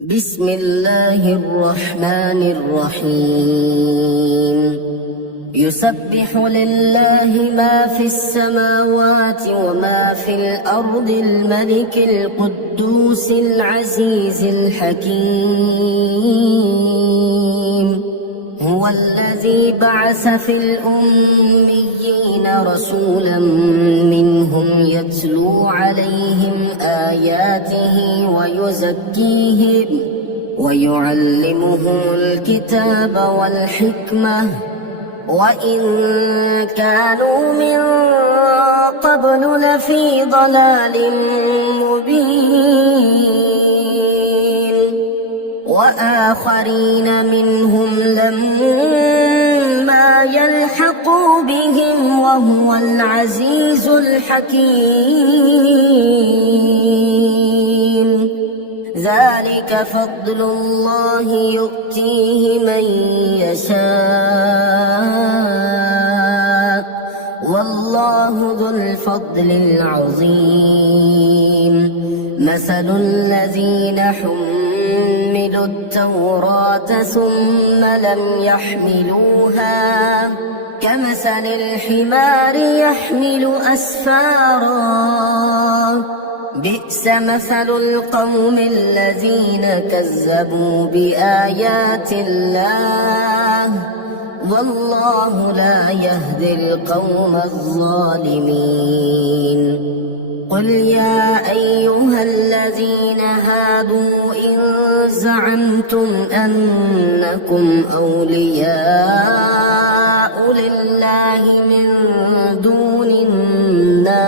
بسم الله الرحمن الرحيم يسبح لله ما في السماوات وما في الأرض الملك القدوس العزيز الحكيم هو الذي بعث في الأميين رسولا منهم يتلو عليهم آياته ويزكيهم ويعلمهم الكتاب والحكمة وإن كانوا من قبل لفي ضلال مبين وآخرين منهم لما يلحقوا بهم وهو العزيز الحكيم ذلك فضل الله يؤتيه من يشاء والله ذو الفضل العظيم مثل الذين حملوا التوراة ثم لم يحملوها كمثل الحمار يحمل أسفارا بئس مثل القوم الذين كذبوا بآيات الله والله لا يهدي القوم الظالمين قل يا أيها الذين هادوا إن زعمتم أنكم أولياء لله من دون الناس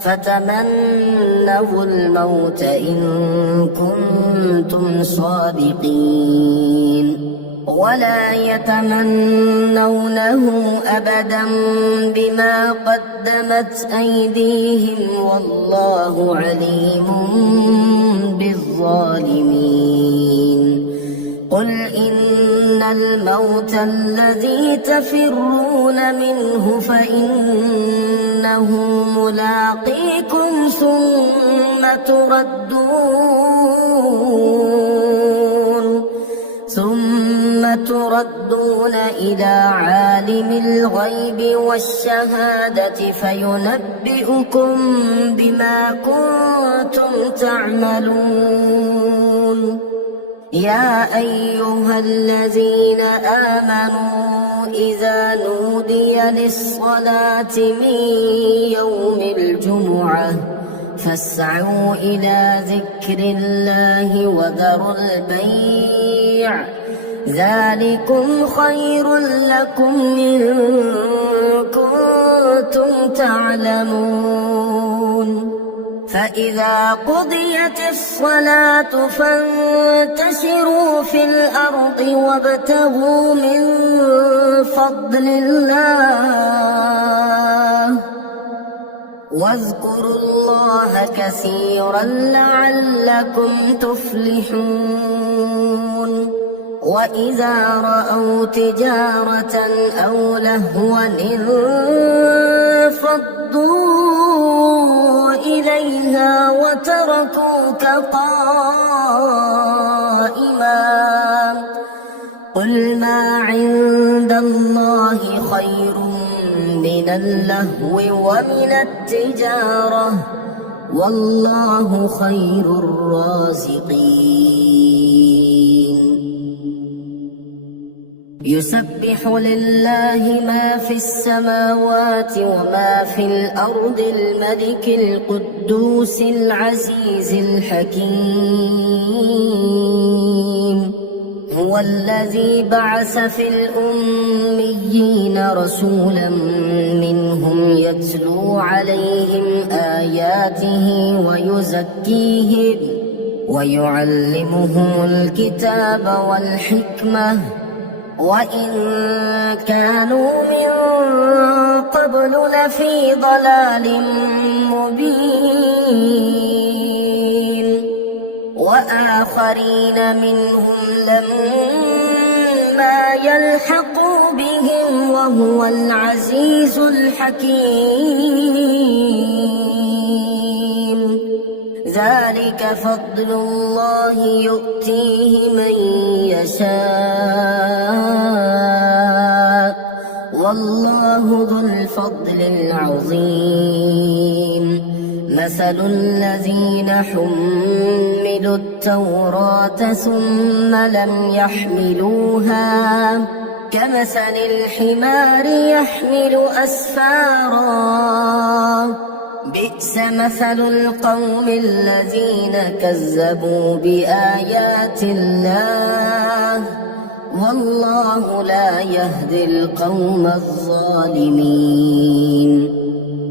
فتمنوا الموت إن كنتم صادقين ولا يتمنونه أبدا بما قدمت أيديهم والله عليم بالظالمين قل إن الموت الذي تفرون منه فإنه ملاقيكم ثم تردون إلى عالم الغيب والشهادة فينبئكم بما كنتم تعملون يا أيها الذين آمنوا إذا نودي للصلاة من يوم الجمعة فاسعوا إلى ذكر الله وذروا البيع ذلكم خير لكم إن كنتم تعلمون فإذا قضيت الصلاة فانتشروا في الأرض وابتغوا من فضل الله واذكروا الله كثيرا لعلكم تفلحون وإذا رأوا تجارة أو لهوا انفضوا إليها وتركوك قائما قل ما عند الله خير من اللهو ومن التجارة والله خير الرازقين يسبح لله ما في السماوات وما في الأرض الملك القدوس العزيز الحكيم هو الذي بعث في الأميين رسولا منهم يتلو عليهم آياته ويزكيهم ويعلمهم الكتاب والحكمة وإن كانوا من قبل لفي ضلال مبين وآخرين منهم لما يلحقوا بهم وهو العزيز الحكيم ذلك فضل الله يؤتيه من يشاء والله ذو الفضل العظيم مثل الذين حملوا التوراة ثم لم يحملوها كمثل الحمار يحمل أسفارا بئس مثل القوم الذين كذبوا بآيات الله والله لا يهدي القوم الظالمين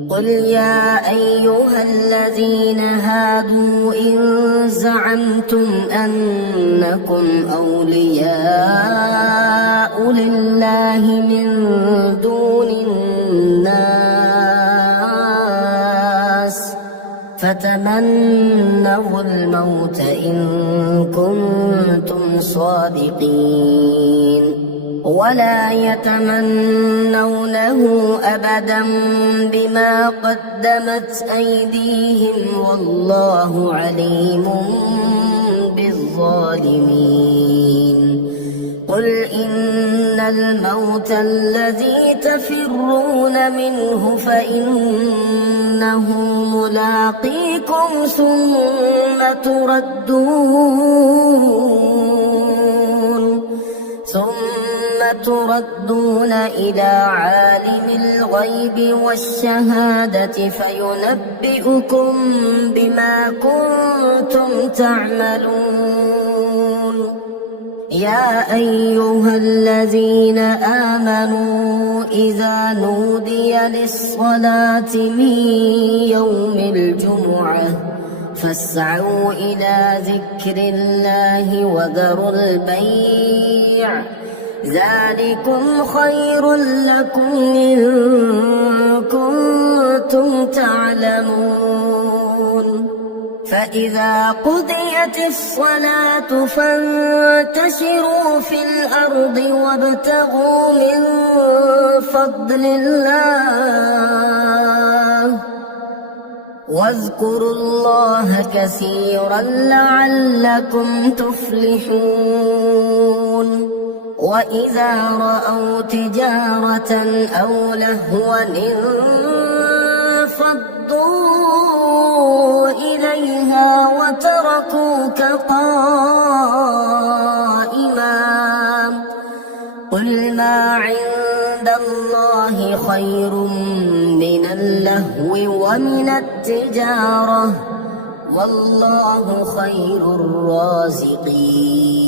قل يا أيها الذين هادوا إن زعمتم أنكم أولياء لله من دون الناس فتمنوا الموت إن كنتم صادقين ولا يتمنونه أبدا بما قدمت أيديهم والله عليم بالظالمين قل إن الموت الذي تفرون منه فإنه ملاقيكم ثم تردون إلى عالم الغيب والشهادة فينبئكم بما كنتم تعملون يا أيها الذين آمنوا إذا نودي للصلاة من يوم الجمعة فاسعوا إلى ذكر الله وذروا البيع ذلكم خير لكم إن كنتم تعلمون فإذا قضيت الصلاة فانتشروا في الأرض وابتغوا من فضل الله واذكروا الله كثيرا لعلكم تفلحون وإذا رأوا تجارة أو لهوا انفضوا إليها وتركوك قائما قل ما عند الله خير من اللهو ومن التجارة والله خير الرازقين